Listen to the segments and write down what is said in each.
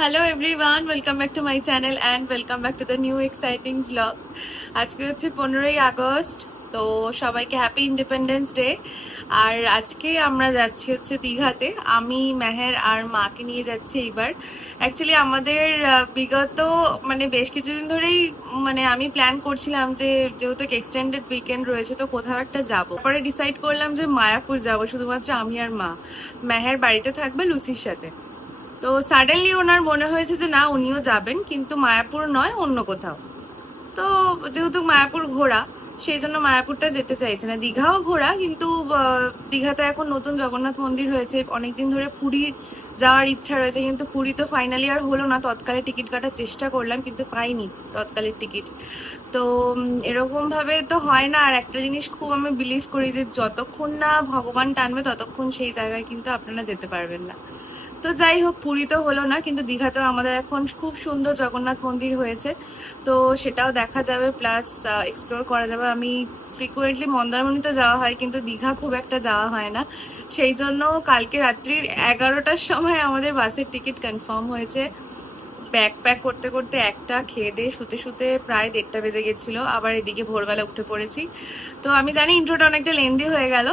Hello everyone, welcome back to my channel and welcome back to the new exciting vlog. আজকে হচ্ছে 15ই August, তো সবাইকে happy independence day. আর আজকে আমরা যাচ্ছি হচ্ছে দীঘাতে। আমি মেহের আর মাকে নিয়ে যাচ্ছি এইবার। অ্যাকচুয়ালি আমাদের বিগত বেশ কিছুদিন ধরেই আমি প্ল্যান করছিলাম যে যেহেতু এক্সটেন্ডেড উইকেন্ড রয়েছে তো কোথাও একটা যাবো। পরে ডিসাইড করলাম যে মায়াপুর যাবো, শুধুমাত্র আমি আর মা। মেহের বাড়িতে থাকবে লুসির সাথে। তো সাডেনলি ওনার মনে হয়েছে যে না, উনিও যাবেন, কিন্তু মায়াপুর নয়, অন্য কোথাও। তো যেহেতু মায়াপুর ঘোরা, সেই জন্য মায়াপুরটা যেতে চাইছে না। দীঘাও ঘোরা, কিন্তু দীঘাতে এখন নতুন জগন্নাথ মন্দির হয়েছে। অনেকদিন ধরে পুরী যাওয়ার ইচ্ছা রয়েছে, কিন্তু পুরী তো ফাইনালি আর হলো না। তৎকালে টিকিট কাটার চেষ্টা করলাম, কিন্তু পাইনি তৎকালের টিকিট। তো এরকম ভাবে তো হয় না। আর একটা জিনিস খুব আমি বিলিভ করি যে যতক্ষণ না ভগবান টানবে ততক্ষণ সেই জায়গায় কিন্তু আপনারা যেতে পারবেন না। তো যাই হোক, পুরী তো হলো না, কিন্তু দীঘাতেও আমাদের এখন খুব সুন্দর জগন্নাথ মন্দির হয়েছে, তো সেটাও দেখা যাবে, প্লাস এক্সপ্লোর করা যাবে। আমি ফ্রিকুয়েন্টলি মন্দারমণি তো যাওয়া হয়, কিন্তু দীঘা খুব একটা যাওয়া হয় না। সেই জন্য কালকে রাত্রির 11টার সময় আমাদের বাসের টিকিট কনফার্ম হয়েছে। ব্যাগ প্যাক করতে করতে একটা, খেয়ে দিয়ে শুতে শুতে প্রায় 1:30 বেজে গেছিলো। আবার এদিকে ভোরবেলা উঠে পড়েছি। তো আমি জানি ইন্ট্রোটা অনেকটা লেন্দি হয়ে গেল।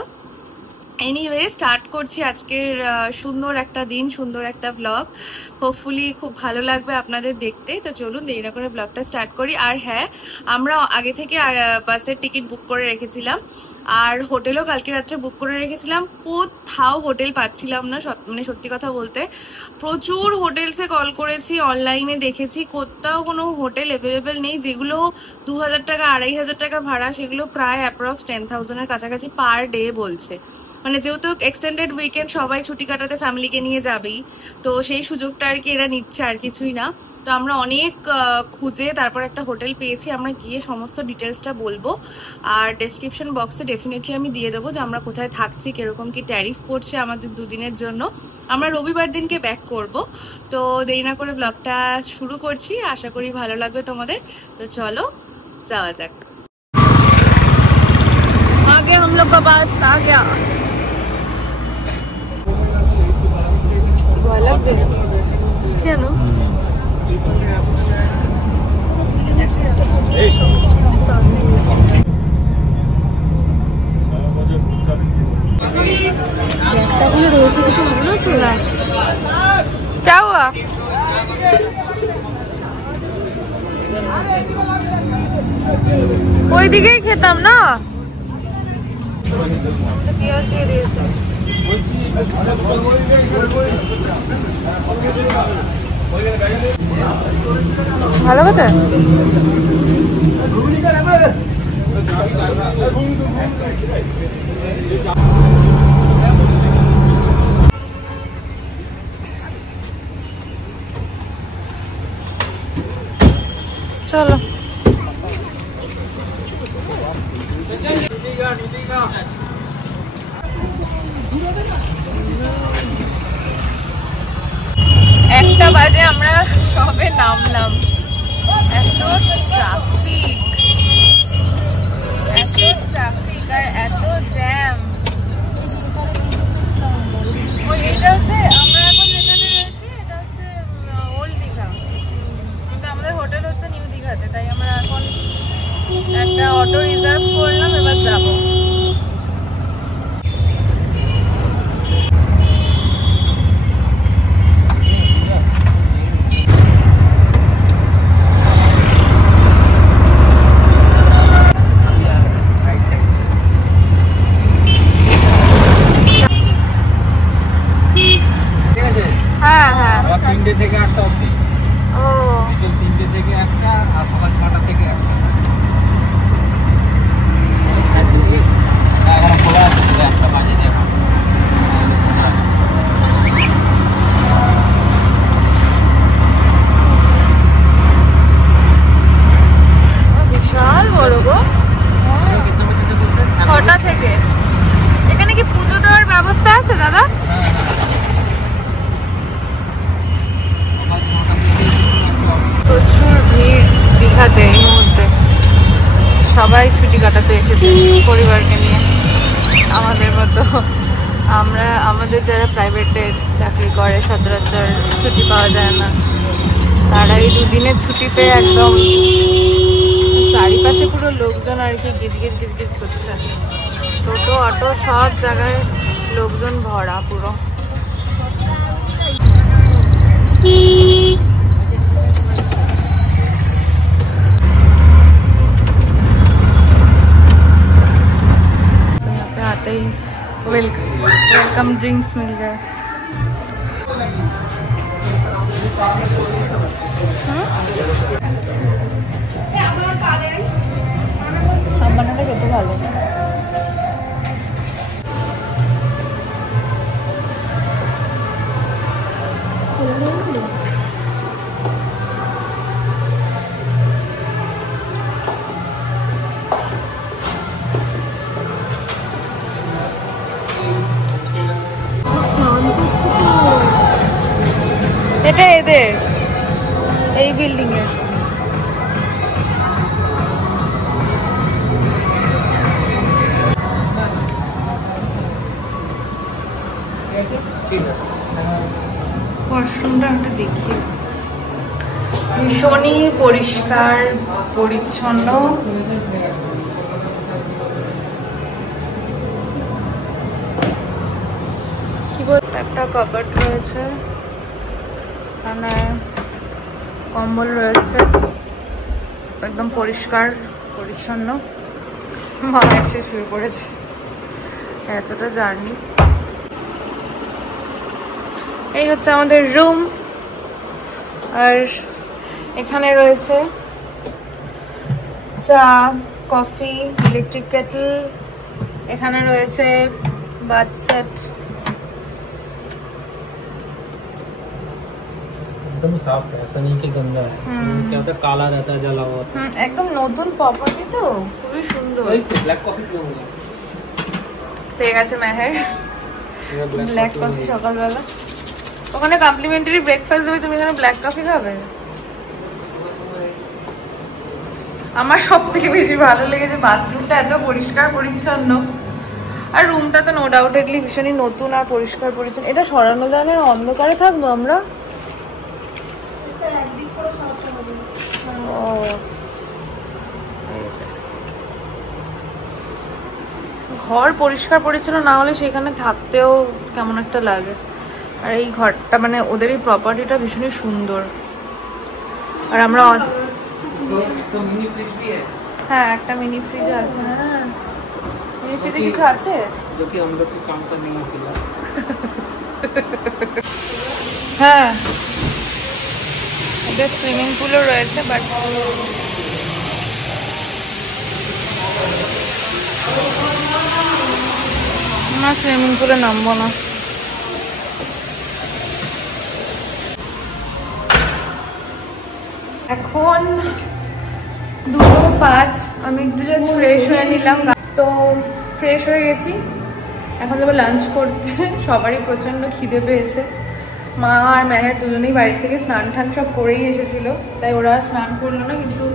এনিওয়ে, স্টার্ট করছি আজকের সুন্দর একটা দিন, সুন্দর একটা ব্লগ। হোপফুলি খুব ভালো লাগবে আপনাদের দেখতে। তো চলুন দেরি না করে ব্লগটা স্টার্ট করি। আর হ্যাঁ, আমরা আগে থেকে বাসের টিকিট বুক করে রেখেছিলাম, আর হোটেলও কালকে রাত্রে বুক করে রেখেছিলাম। কোথাও হোটেল পাচ্ছিলাম না, সত্যি কথা বলতে। প্রচুর হোটেলসে কল করেছি, অনলাইনে দেখেছি, কোথাও কোনো হোটেল অ্যাভেলেবেল নেই। যেগুলো 2000 টাকা 2500 টাকা ভাড়া, সেগুলো প্রায় অ্যাপ্রক্স 10,000-এর কাছাকাছি পার ডে বলছে। যেহেতু এক্সটেন্ডেড উইকেন্ড, সবাই ছুটি কাটাতে ফ্যামিলিকে নিয়ে যাবেই, তো সেই সুযোগটা আর কি এরা নিচ্ছে, আর কিছুই না। তো আমরা অনেক খুঁজে তারপর একটা হোটেল পেয়েছি। আমরা গিয়ে সমস্ত ডিটেলসটা বলবো, আর ডেসক্রিপশন বক্সে ডেফিনেটলি আমি দিয়ে দেবো যে আমরা কোথায় থাকছি, কিরকম কি ট্যারিফ পড়ছে আমাদের 2 দিনের জন্য। আমরা রবিবার দিনকে ব্যাক করব। তো দেরি না করে ব্লগটা শুরু করছি, আশা করি ভালো লাগবে তোমাদের। তো চলো যাওয়া যাক। আগে हम लोग का बास आ गया। কেন রয়েছে কিছু ভালো না তো না। क्या हुआ? ওই দিকেই খেতাম না। ভালো কথা। চলো একটা বাজে আমরা সবে নামলাম। এত ট্রাফিক আর এত জ্যাম। এটা হচ্ছে আমরা এখন যেখানে রয়েছি, এটা হচ্ছে ওল্ড দীঘা, কিন্তু আমাদের হোটেল হচ্ছে নিউ দীঘাতে। তাই আমরা এখন একটা অটো রিজার্ভ করলাম, এবার যাবো। থেকে 8টা অবধি। ও, বিকেল 3টে থেকে 1টা, আর সকাল 6টা থেকে 1টা। এখন খোলা আছে, 1টা বাজে দেখো। বিশাল বড় গো। 6টা থেকে। এখানে কি পুজো দেওয়ার ব্যবস্থা আছে দাদা? প্রচুর ভিড় দীঘাতে এই মুহূর্তে। সবাই ছুটি কাটাতে এসেছে পরিবারকে নিয়ে, আমাদের মতো আমাদের যারা প্রাইভেটে চাকরি করে সচরাচর ছুটি পাওয়া যায় না, তারা এই দুদিনের ছুটি পেয়ে একদম চারিপাশে পুরো লোকজন আর কি গিজ করছে। টোটো অটো সব জায়গায় লোকজন ভরা পুরো। आते ही वेलकम ड्रिंक्स मिल गए। बनाना খেতে ভালো। এটা এদের এই বিল্ডিং এর। ওয়াশরুমটা একটু দেখি, ভীষণই পরিষ্কার পরিচ্ছন্ন। কি বলতে একটা কাবার্ড রয়েছে, এখানে কম্বল রয়েছে, একদম পরিষ্কার পরিচ্ছন্ন। মা এসে শুরু করেছে, এতটা জার্নি। এই হচ্ছে আমাদের রুম, আর এখানে রয়েছে চা, কফি, ইলেকট্রিক কেটল, এখানে রয়েছে বাথ সেট। एकदम साफ है, ऐसा नहीं कि गंदा है। क्या होता है काला रहता है, जला हुआ। একদম নতুন প্রপার্টি তো খুবই সুন্দর। ব্ল্যাক কফি পিউंगा, পেয়ে গেছে মেহের ব্ল্যাক কফি সকালবেলা। ওখানে কমপ্লিমেন্টারি ব্রেকফাস্ট দেবে, তুমি এখানে ব্ল্যাক কফি খাবে? আমার সব থেকে বেশি ভালো লেগেছে বাথরুমটা এত পরিষ্কার পরিচ্ছন্ন, আর রুমটা তো নো ডাউটেডলি ভীষণই নতুন আর পরিষ্কার পরিচ্ছন্ন। এটা সরানো যায় না, অন্ধকারে থাকবো আমরা। ঘর পরিষ্কার পরিচ্ছন্ন না হলে সেখানে থাকতেও কেমন একটা লাগে। আর এই ঘরটা মানে ওদের এই প্রপার্টিটা ভীষণই সুন্দর। আর আমরা হ্যাঁ একটা মিনি ফ্রিজ আছে। হ্যাঁ মিনি ফ্রিজে কিছু আছে হ্যাঁ, ওদের সুইমিং পুলও রয়েছে, বাট না সুইমিং পুলে নামবো না। এখন 2:05, আমি একটু জাস্ট ফ্রেশ হয়ে নিলাম। তো ফ্রেশ হয়ে গেছি, এখন যাবো লাঞ্চ করতে। সবারই প্রচণ্ড খিদে পেয়েছে। মা আর মেহের দুজনেই বাড়ির থেকে স্নান টান সব করেই এসেছিলো, তাই ওরা স্নান করলো না, কিন্তু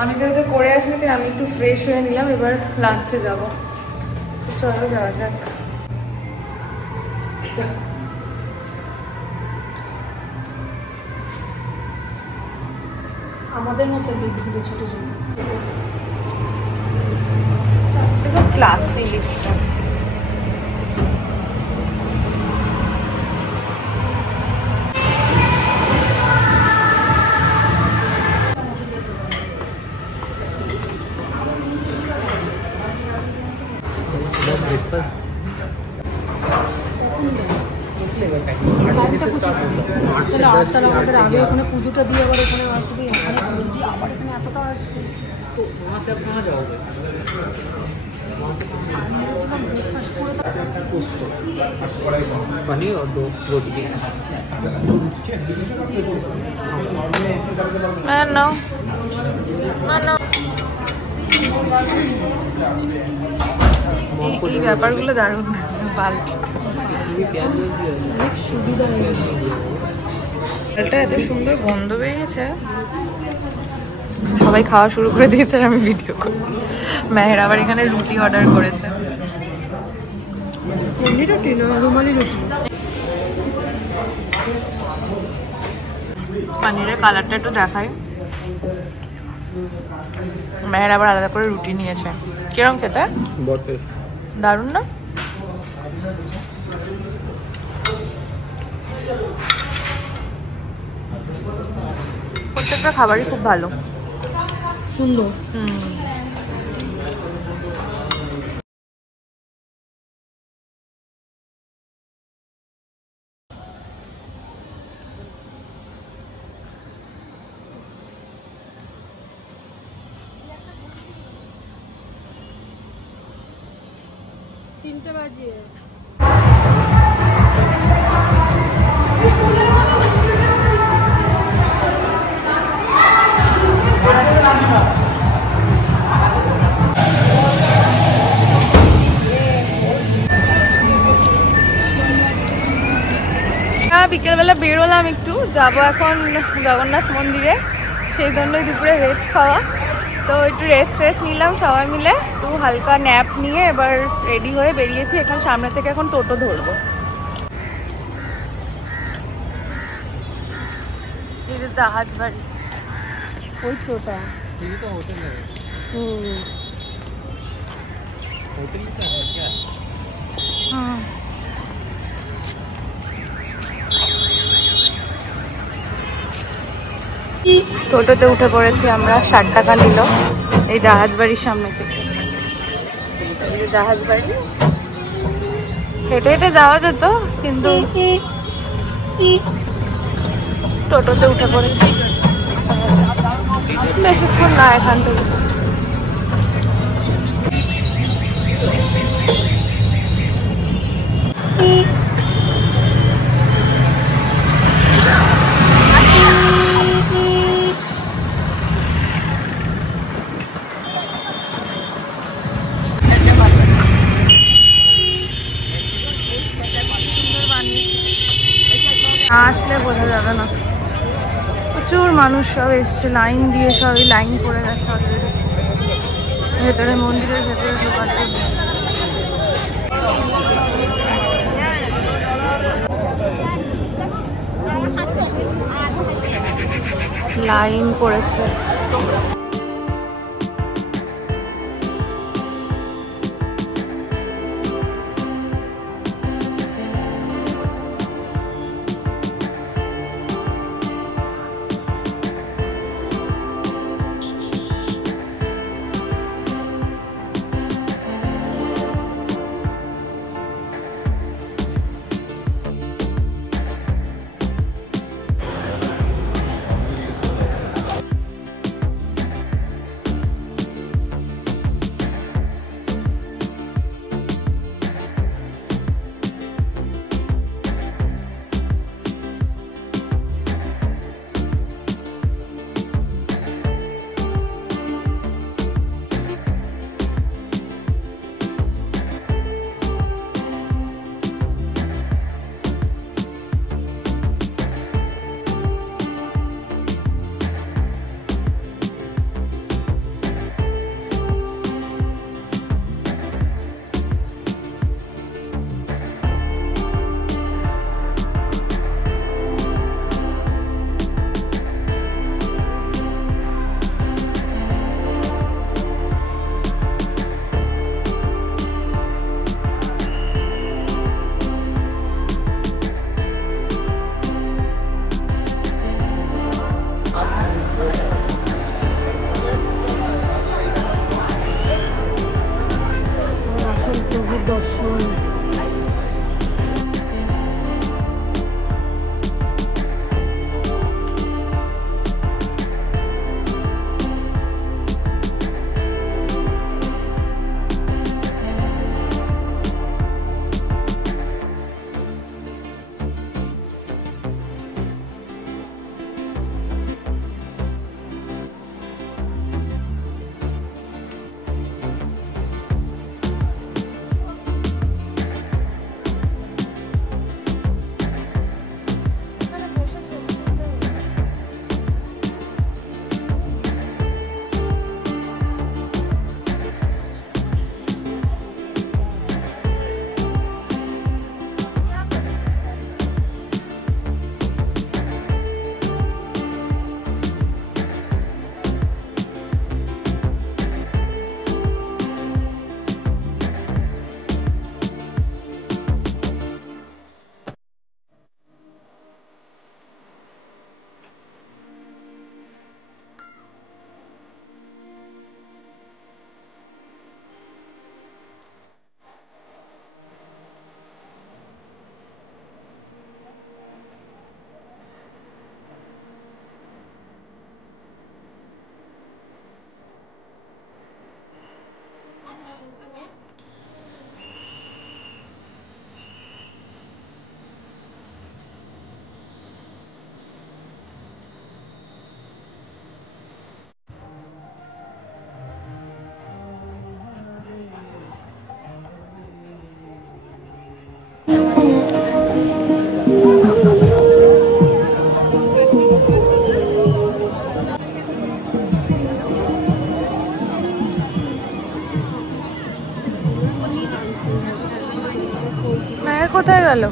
আমি যেহেতু করে আসিনি তাই আমি একটু ফ্রেশ হয়ে নিলাম। এবার লাঞ্চে যাবো, তো চলো যাওয়া যাক। আমাদের মতো লিফটগুলো ছোট ছোট, দেখো ক্লাসি লিফটটা। আগে ওখানে পুজোটা দিয়ে আবার এখানে আসবে, আবার এখানে এতটা আসবে, তো वहाँ से आप कहाँ जाओगे? पनीर और 2 रोटी। No. এই ব্যাপারগুলো দারুণ ভালো। এটা এত সুন্দর গন্ধ বেরিয়েছে, সবাই খাওয়া শুরু করে দিয়েছে, আমি ভিডিও করি। মেহের আবার এখানে রুটি অর্ডার করেছে। তন্দুরি রুটি না রুমালি রুটি? পানিরের কালারটা একটু দেখাই। মেহের আবার আলাদা করে রুটি নিয়েছে। কিরম খেতে? দারুণ না? প্রত্যেকটা খাবারই খুব ভালো, সুন্দর। তিনটে বাজিয়ে বিকেলবেলা বেরোলাম, একটু যাবো এখন জগন্নাথ মন্দিরে, সেই জন্যই দুপুরে ভেজ খাওয়া। তো একটু রেস্ট ফেস্ট নিলাম সবাই মিলে, একটু হালকা ন্যাপ নিয়ে এবার রেডি হয়ে বেরিয়েছি। এখন সামনে থেকে এখন টোটো ধরবো। এই যে জাহাজ বাড়ি, ওই টোটা। টোটোতে উঠে পড়েছি আমরা, 60 টাকা নিল এই জাহাজ বাড়ির সামনে থেকে। এই যে জাহাজ বাড়ি, হেঁটে হেঁটে যাওয়া যেত কিন্তু টোটোতে উঠে পড়েছি। বেশিক্ষণ না এখান থেকে। আসলে বোঝা যাবে না, প্রচুর মানুষ সব এসছে লাইন দিয়ে, সবই লাইন পড়ে গেছে অলরেডি ভেতরে, মন্দিরের ভেতরে ঢোকার জন্য। লাইন পড়েছে। কোথায় গেল?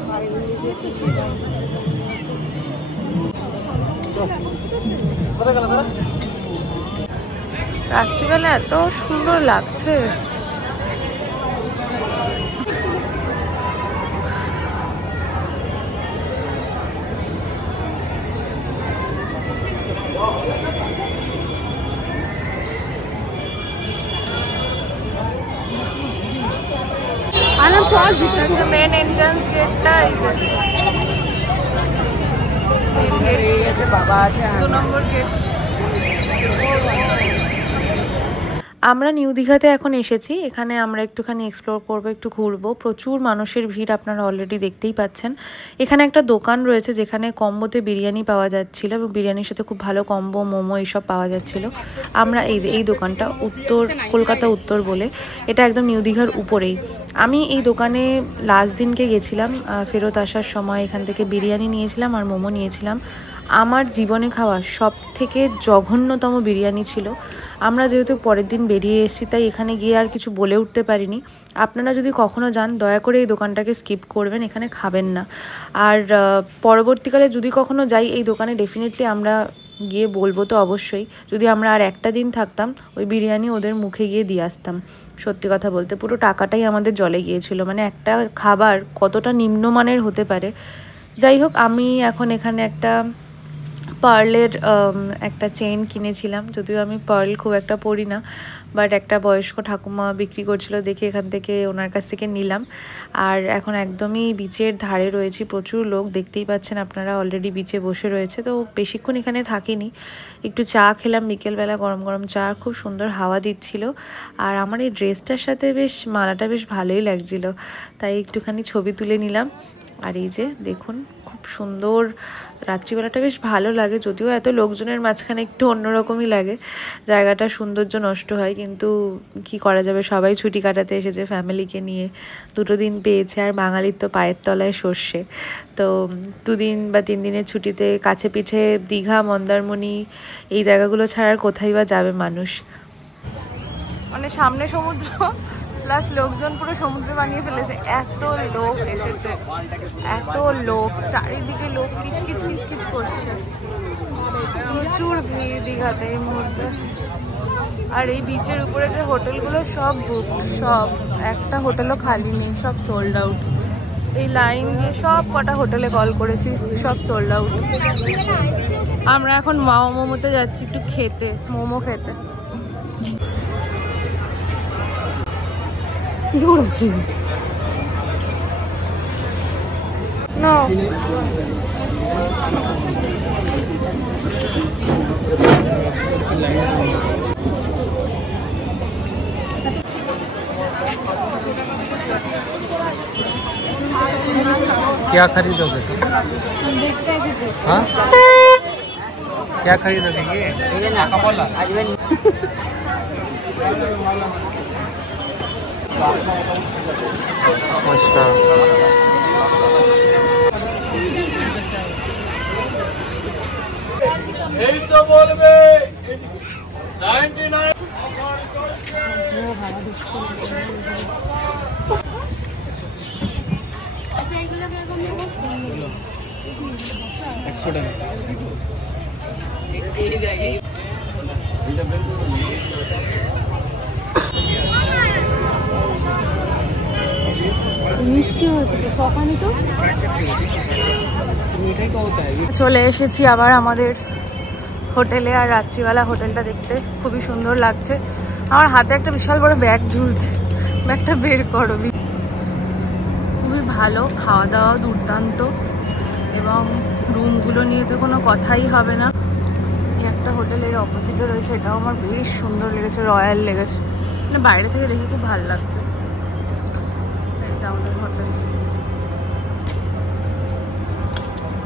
রাত্রিবেলা এত সুন্দর লাগছে। মেন এন্ট্রান্স গেটটা 2 নম্বর গেট। আমরা নিউ দীঘাতে এখন এসেছি। এখানে আমরা একটুখানি এক্সপ্লোর করবো, একটু ঘুরবো। প্রচুর মানুষের ভিড় আপনারা অলরেডি দেখতেই পাচ্ছেন। এখানে একটা দোকান রয়েছে যেখানে কম্বোতে বিরিয়ানি পাওয়া যাচ্ছিল এবং বিরিয়ানির সাথে খুব ভালো কম্বো, মোমো এইসব পাওয়া যাচ্ছিল। আমরা এই দোকানটা কলকাতা উত্তর বলে, এটা একদম নিউ দীঘার উপরেই। আমি এই দোকানে লাস্ট দিনকে গেছিলাম, ফেরত আসার সময় এখান থেকে বিরিয়ানি নিয়েছিলাম আর মোমো নিয়েছিলাম। আমার জীবনে খাওয়া সব থেকে জঘন্যতম বিরিয়ানি ছিল। আমরা যেহেতু পরের দিন বেরিয়ে এসেছি তাই এখানে গিয়ে আর কিছু বলে উঠতে পারিনি। আপনারা যদি কখনো যান দয়া করে এই দোকানটাকে স্কিপ করবেন, এখানে খাবেন না। আর পরবর্তীকালে যদি কখনো যাই এই দোকানে ডেফিনেটলি আমরা গিয়ে বলবো তো অবশ্যই। যদি আমরা আর একটা দিন থাকতাম ওই বিরিয়ানি ওদের মুখে গিয়ে দিয়ে আসতাম। সত্যি কথা বলতে পুরো টাকাটাই আমাদের জলে গিয়েছিল। মানে একটা খাবার কতটা নিম্নমানের হতে পারে। যাই হোক, আমি এখন এখানে একটা পার্লের একটা চেইন কিনেছিলাম। যদিও আমি পার্ল খুব একটা পরি না, বাট একটা বয়স্ক ঠাকুমা বিক্রি করছিল দেখে এখান থেকে ওনার কাছ থেকে নিলাম। আর এখন একদমই বিচের ধারে রয়েছি, প্রচুর লোক দেখতেই পাচ্ছেন আপনারা, অলরেডি বিচে বসে রয়েছে। তো বেশিক্ষণ এখানে থাকিনি, একটু চা খেলাম বিকেলবেলা, গরম গরম চা, খুব সুন্দর হাওয়া দিচ্ছিল। আর আমার এই ড্রেসটার সাথে বেশ মালাটা বেশ ভালোই লাগছিল, তাই একটুখানি ছবি তুলে নিলাম। আর এই যে দেখুন খুব সুন্দর, রাত্রিবেলাটা বেশ ভালো লাগে। যদিও এত লোকজনের মাঝখানে একটু অন্যরকমই লাগে, জায়গাটা সৌন্দর্য নষ্ট হয়, কিন্তু কি করা যাবে, সবাই ছুটি কাটাতে এসেছে ফ্যামিলিকে নিয়ে, 2 দিন পেয়েছে। আর বাঙালির তো পায়ের তলায় সর্ষে। তো 2 দিন বা 3 দিনের ছুটিতে কাছে পিঠে দীঘা, মন্দারমণি এই জায়গাগুলো ছাড়া কোথায় বা যাবে মানুষ। মানে সামনে সমুদ্র প্লাস লোকজন পুরো সমুদ্র বানিয়ে ফেলেছে, এত লোক এসেছে, এত লোক, চারিদিকে লোক কিচকিচ মিচকিচ করছে, প্রচুর ভিড় দীঘাতে এই মুহূর্তে। আর এই বিচের উপরে যে হোটেলগুলো সব বুক, সব একটা হোটেলও খালি নেই, সব সোল্ড আউট। এই লাইন দিয়ে সব কটা হোটেলে কল করেছি, সব সোল্ড আউট। আমরা এখন মাও মোমোতে যাচ্ছি একটু খেতে, মোমো খেতে। কি করছি না, क्या खरीदोगे तुम? हाँ, क्या खरीदोगे? ये बोला अच्छा, यही तो बोलबे 99 চলে এসেছি আবার আমাদের হোটেলে। আর রাত্রিবেলা হোটেলটা দেখতে খুবই সুন্দর লাগছে। আমার হাতে একটা বিশাল বড় ব্যাগ ঝুলছে, ব্যাগটা বের করো। খুবই ভালো, খাওয়া দাওয়া দুর্দান্ত, এবং রুমগুলো নিয়ে তো কোনো কথাই হবে না। একটা হোটেলের অপোজিটে রয়েছে, এটাও আমার বেশ সুন্দর লেগেছে, রয়্যাল লেগেছে, মানে বাইরে থেকে দেখে খুব ভালো লাগছে। আমাদের হোটেল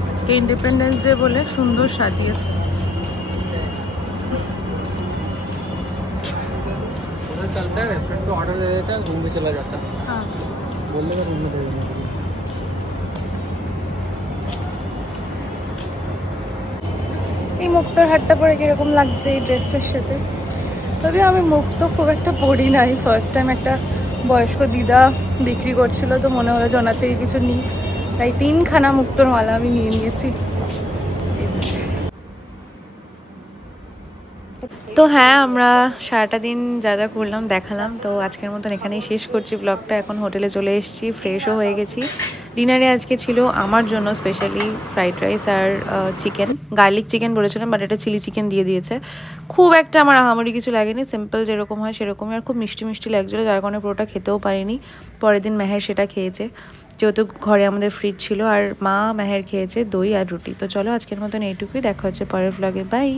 আজকে इंडिपेंडेंस डे बोले सुंदर साजिয়েছে। उधर चलता है रेस्टोरेंट पे ऑर्डर दे देता है, रूम में चला जाता है। हाँ, बोलने का रूम में दे देना। এই মুক্তোর হাটটা পরে কিরকম লাগছে এই ড্রেসটার সাথে? তবে আমি মুক্তো খুব একটা পরি নাই, ফার্স্ট টাইম একটা বয়স্ক দিদা বিক্রি করছিল, তো মনে হলো যে ওনার থেকে কিছু নিই, তাই 3খানা মুক্তোর মালা আমি নিয়ে নিয়েছি। তো হ্যাঁ, আমরা সারাটা দিন যা যা করলাম দেখালাম। তো আজকের মতন এখানেই শেষ করছি ব্লগটা। এখন হোটেলে চলে এসেছি, ফ্রেশও হয়ে গেছি। ডিনারে আজকে ছিল আমার জন্য স্পেশালি ফ্রাইড রাইস আর চিকেন, গার্লিক চিকেন বলেছিলাম, বাট এটা চিলি চিকেন দিয়ে দিয়েছে। খুব একটা আমার আহামরি কিছু লাগেনি, সিম্পল যেরকম হয় সেরকমই, আর খুব মিষ্টি মিষ্টি লাগছিলো, যার কারণে পুরোটা খেতেও পারিনি। পরের দিন মেহের সেটা খেয়েছে, যেহেতু ঘরে আমাদের ফ্রিজ ছিল, আর মা মেহের খেয়েছে দই আর রুটি। তো চলো আজকের মতন এইটুকুই, দেখা হচ্ছে পরের ব্লগে, বাই।